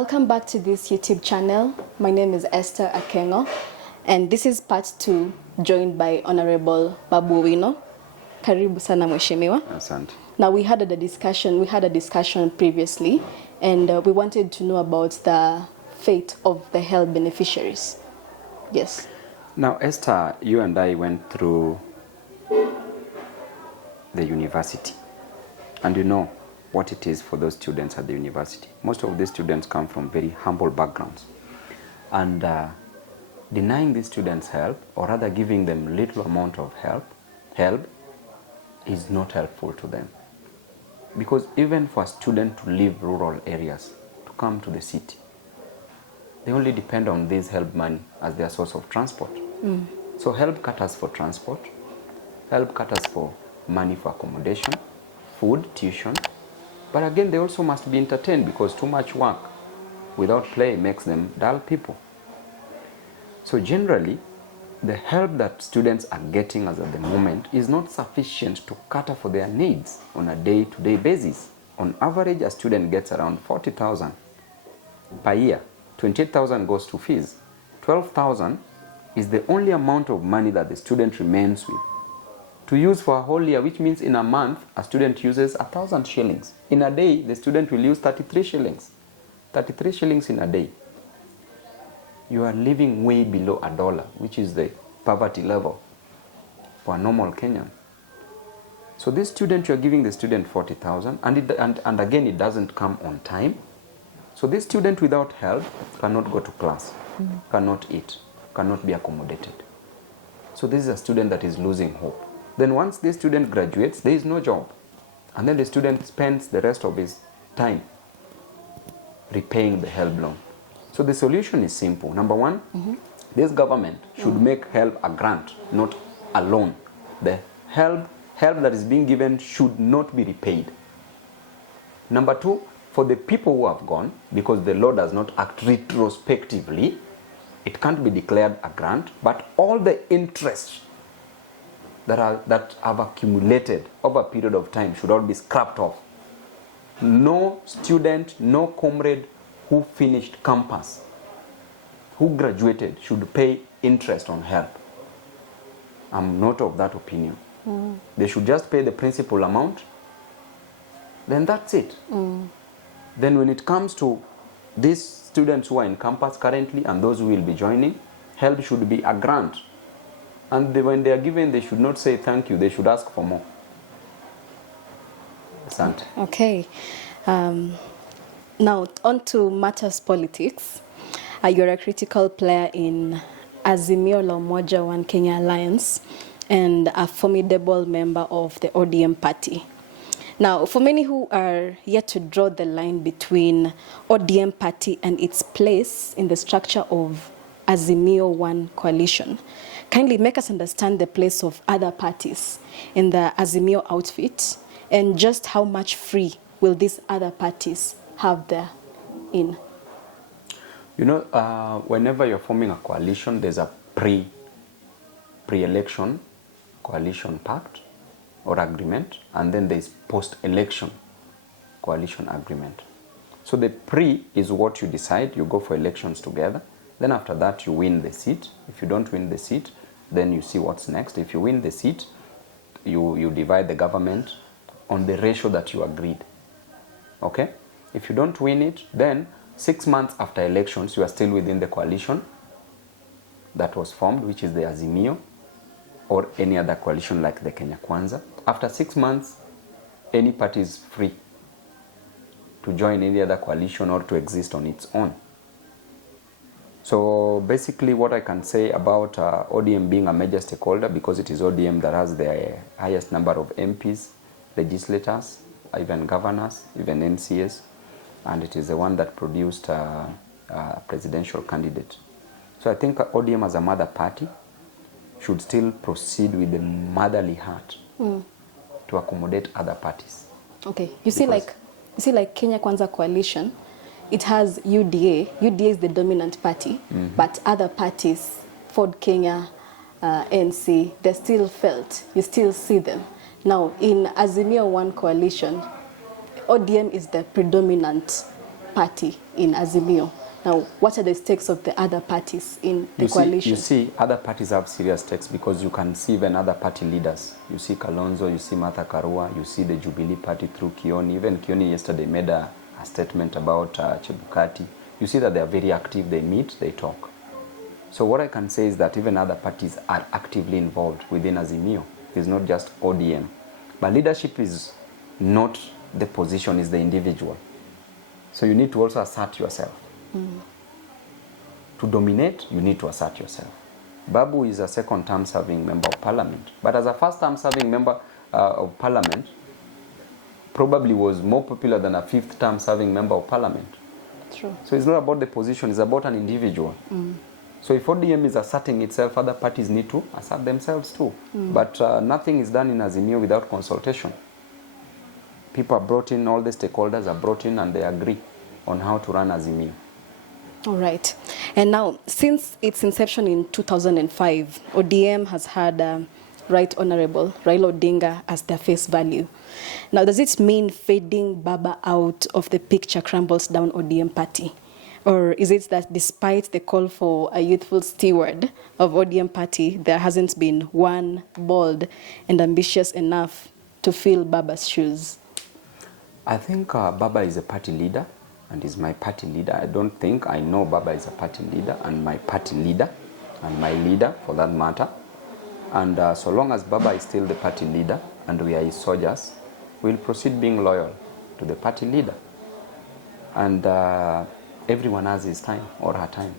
Welcome back to this YouTube channel. My name is Esther Akengo, and this is part 2, joined by Honorable Babu Owino. Karibu sana mheshimiwa. Asante. Now we had a discussion previously, and we wanted to know about the fate of the HELB beneficiaries. Yes. Now, Esther, you and I went through the university, and you know what it is for those students at the university. Most of these students come from very humble backgrounds, and denying these students help, or rather giving them little amount of help is not helpful to them. Because even for a student to leave rural areas to come to the city, they only depend on this HELB money as their source of transport. So HELB cut us for transport, HELB cut us for money for accommodation, food, tuition. But again, they also must be entertained, because too much work without play makes them dull people. So generally, the help that students are getting as at the moment is not sufficient to cater for their needs on a day-to-day basis. On average, a student gets around 40,000 per year. 28,000 goes to fees. 12,000 is the only amount of money that the student remains with to use for a whole year, which means in a month, a student uses 1,000 shillings. In a day, the student will use 33 shillings. 33 shillings in a day. You are living way below $1, which is the poverty level for a normal Kenyan. So this student, you are giving the student 40,000, and again, it doesn't come on time. So this student without help cannot go to class, cannot eat, cannot be accommodated. So this is a student that is losing hope. Then once this student graduates, there is no job. And then the student spends the rest of his time repaying the HELB loan. So the solution is simple. Number one, this government should make HELB a grant, not a loan. The help that is being given should not be repaid. Number two, for the people who have gone, because the law does not act retrospectively, it can't be declared a grant, but all the interest that have accumulated over a period of time should all be scrapped off. No student, no comrade who finished campus, who graduated, should pay interest on HELB. I'm not of that opinion. They should just pay the principal amount, then that's it. Then when it comes to these students who are in campus currently and those who will be joining, HELB should be a grant. And when they are given, they should not say thank you, they should ask for more. Asante. Okay. Now, on to matters politics. You're a critical player in Azimio la Umoja One Kenya Alliance and a formidable member of the ODM party. Now, for many who are yet to draw the line between ODM party and its place in the structure of Azimio One coalition, kindly make us understand the place of other parties in the Azimio outfit, and just how much free will these other parties have there in? You know, whenever you're forming a coalition, there's a pre-election coalition pact or agreement, and then there's post-election coalition agreement. So the pre is what you decide, you go for elections together. Then after that, you win the seat. If you don't win the seat, then you see what's next. If you win the seat, you divide the government on the ratio that you agreed. Okay? If you don't win it, then 6 months after elections, you are still within the coalition that was formed, which is the Azimio, or any other coalition like the Kenya Kwanza. After 6 months, any party is free to join any other coalition or to exist on its own. So basically what I can say about ODM being a major stakeholder, because it is ODM that has the highest number of MPs, legislators, even governors, even NCS, and it is the one that produced a presidential candidate. So I think ODM as a mother party should still proceed with the motherly heart to accommodate other parties. Okay, you see like Kenya Kwanza coalition, it has UDA. UDA is the dominant party, but other parties, Ford Kenya, NC, they're still felt. You still see them. Now, in Azimio One coalition, ODM is the predominant party in Azimio. Now, what are the stakes of the other parties in the coalition? You see, other parties have serious stakes because you can see even other party leaders. You see Kalonzo, you see Martha Karua, you see the Jubilee Party through Kioni. Even Kioni yesterday made a statement about Chebukati. You see that they are very active. They meet, they talk. So what I can say is that even other parties are actively involved within Azimio. It's not just ODM. But leadership is not the position, is the individual. So you need to also assert yourself. To dominate, you need to assert yourself. Babu is a second-term serving member of parliament. But as a first-term serving member of parliament, probably was more popular than a fifth-term serving member of parliament. True. So it's not about the position, it's about an individual. So if ODM is asserting itself, other parties need to assert themselves too. But nothing is done in Azimio without consultation. People are brought in, all the stakeholders are brought in, and they agree on how to run Azimio. All right. And now, since its inception in 2005, ODM has had Right Honorable Raila Odinga as their face value. Now, does it mean fading Baba out of the picture crumbles down ODM party? Or is it that despite the call for a youthful steward of ODM party, there hasn't been one bold and ambitious enough to fill Baba's shoes? I think Baba is a party leader and is my party leader. I don't think I know Baba is a party leader and my party leader and my leader for that matter. And so long as Baba is still the party leader and we are his soldiers, we'll proceed being loyal to the party leader. And everyone has his time or her time.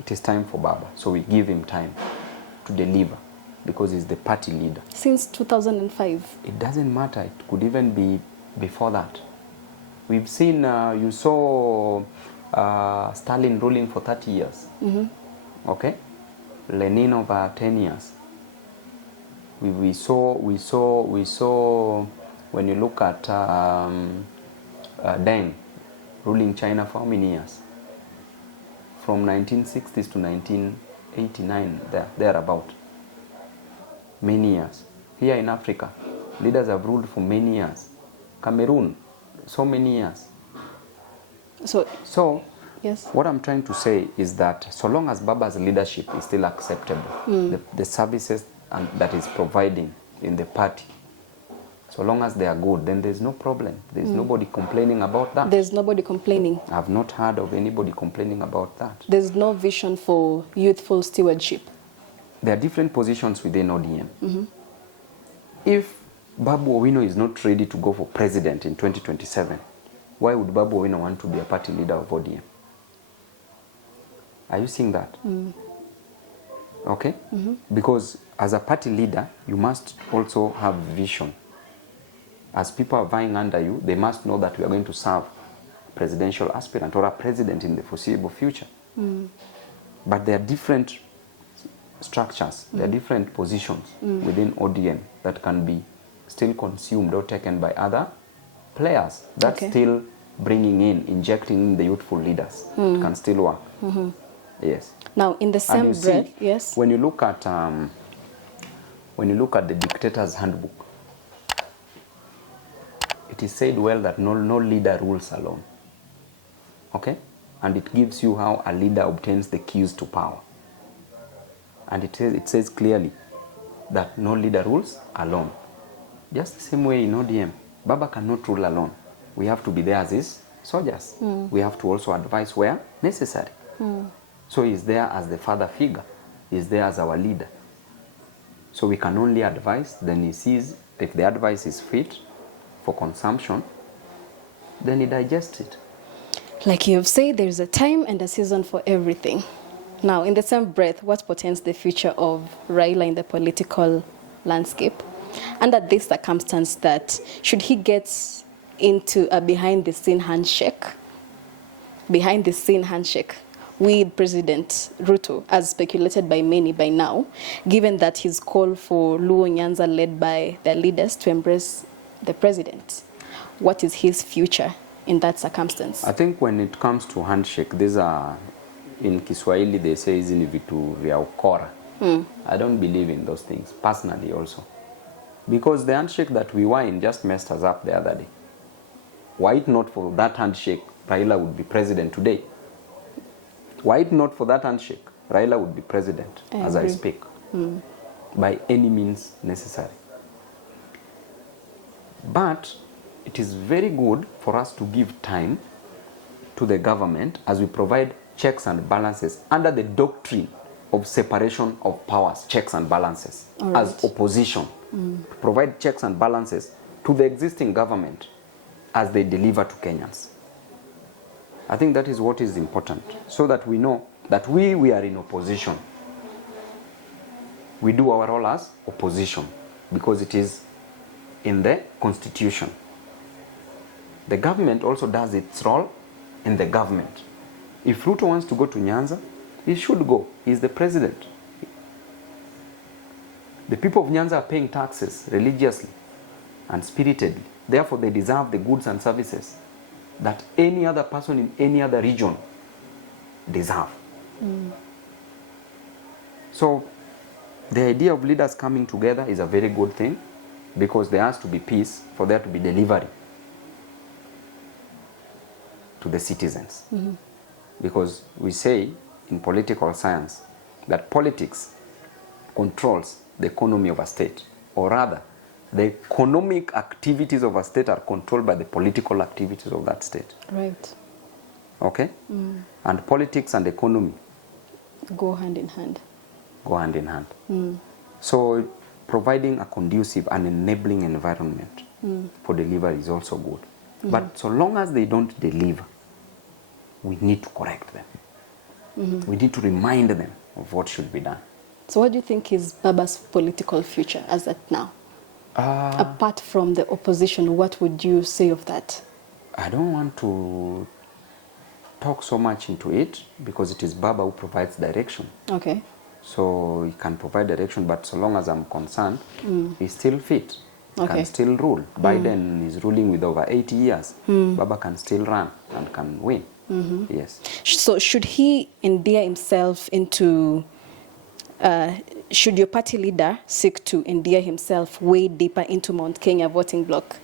It is time for Baba, so we give him time to deliver because he's the party leader. Since 2005? It doesn't matter. It could even be before that. We've seen, you saw Stalin ruling for 30 years. Okay? Lenin over 10 years. We saw when you look at Deng ruling China for how many years? From 1960s to 1989, thereabout. Many years. Here in Africa, leaders have ruled for many years. Cameroon, so many years. So yes. What I'm trying to say is that so long as Baba's leadership is still acceptable, the services that is providing in the party, so long as they are good, then there's no problem. There's nobody complaining about that. There's nobody complaining. I've not heard of anybody complaining about that. There's no vision for youthful stewardship. There are different positions within ODM. If Babu Owino is not ready to go for president in 2027, why would Babu Owino want to be a party leader of ODM? Are you seeing that? Okay? Because as a party leader, you must also have vision. As people are vying under you, they must know that we are going to serve a presidential aspirant or a president in the foreseeable future. But there are different structures, there are different positions within ODM that can be still consumed or taken by other players. That's still bringing in, injecting in the youthful leaders. It can still work. Yes. Now, in the same breath, yes. When you look at the dictator's handbook, it is said well that no leader rules alone. Okay? And it gives you how a leader obtains the keys to power. And it says clearly that no leader rules alone. Just the same way in ODM, Baba cannot rule alone. We have to be there as his soldiers. We have to also advise where necessary. So he's there as the father figure. He's there as our leader. So we can only advise, then he sees if the advice is fit for consumption, then he digests it. Like you have said, there's a time and a season for everything. Now, in the same breath, what portends the future of Raila in the political landscape? Under this circumstance that, should he get into a behind-the-scene handshake with President Ruto, as speculated by many by now, given that his call for Luo Nyanza led by their leaders to embrace the president? What is his future in that circumstance? I think when it comes to handshake, these are, in Kiswahili they say hizi ni vitu vya ukora. I don't believe in those things, personally also. Because the handshake that we were in just messed us up the other day. Were it not for that handshake, Raila would be president today. Were it not for that handshake, Raila would be president as I speak, by any means necessary. But it is very good for us to give time to the government as we provide checks and balances under the doctrine of separation of powers, checks and balances, as opposition, to provide checks and balances to the existing government as they deliver to Kenyans. I think that is what is important, so that we know that we are in opposition. We do our role as opposition because it is in the constitution. The government also does its role in the government. If Ruto wants to go to Nyanza, he should go. He is the president. The people of Nyanza are paying taxes religiously and spiritedly. Therefore, they deserve the goods and services that any other person in any other region deserve. So the idea of leaders coming together is a very good thing, because there has to be peace for there to be delivery to the citizens. Because we say in political science that politics controls the economy of a state, or rather the economic activities of a state are controlled by the political activities of that state. Right. Okay? And politics and economy go hand in hand. Go hand in hand. So providing a conducive and enabling environment for delivery is also good. But so long as they don't deliver, we need to correct them. We need to remind them of what should be done. So what do you think is Baba's political future as at now? Apart from the opposition, what would you say of that? I don't want to talk so much into it, because it is Baba who provides direction. Okay. So he can provide direction, but so long as I'm concerned, he's still fit. He can still rule. Biden is ruling with over 80 years. Baba can still run and can win. Yes. So should he endear himself into, should your party leader seek to endear himself way deeper into Mount Kenya voting bloc?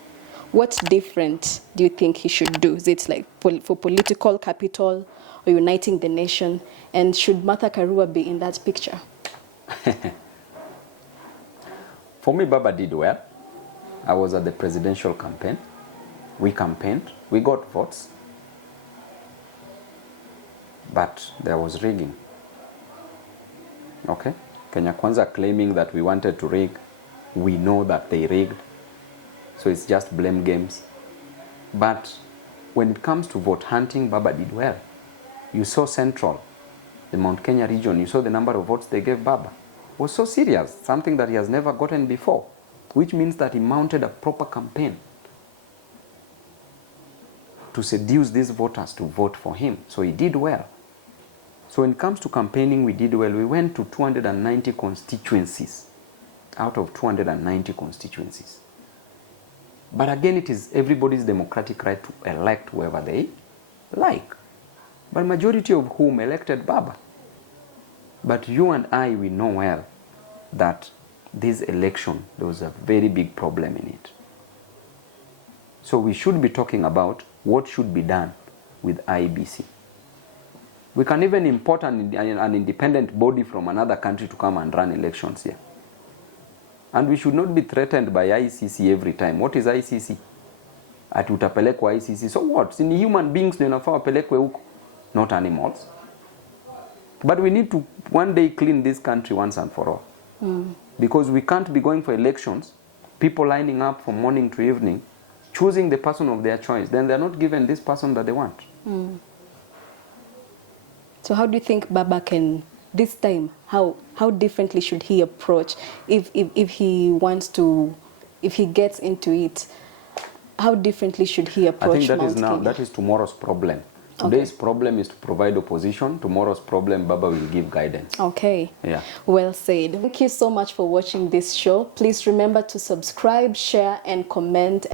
What different do you think he should do? Is it like for political capital or uniting the nation? And should Martha Karua be in that picture? For me, Baba did well. I was at the presidential campaign. We campaigned. We got votes. But there was rigging. Okay? Kenya Kwanza claiming that we wanted to rig. We know that they rigged. So it's just blame games. But when it comes to vote hunting, Baba did well. You saw Central, the Mount Kenya region, you saw the number of votes they gave Baba. It was so serious, something that he has never gotten before, which means that he mounted a proper campaign to seduce these voters to vote for him. So he did well. So when it comes to campaigning, we did well. We went to 290 constituencies out of 290 constituencies. But again, it is everybody's democratic right to elect whoever they like. But majority of whom elected Baba. But you and I, we know well that this election, there was a very big problem in it. So we should be talking about what should be done with IEBC. We can even import an independent body from another country to come and run elections here. And we should not be threatened by ICC every time. What is ICC? Ati utapelekwa ICC. So what? Si ni human beings ndio nafaa wapelekwe huko, not animals. But we need to one day clean this country once and for all. Because we can't be going for elections, people lining up from morning to evening, choosing the person of their choice. Then they're not given this person that they want. So how do you think Baba can, this time, how differently should he approach if he wants to, if he gets into it, how differently should he approach I think Mount Kenya? that is tomorrow's problem. Today's problem is to provide opposition. Tomorrow's problem, Baba will give guidance. Okay. Yeah. Well said. Thank you so much for watching this show. Please remember to subscribe, share, and comment.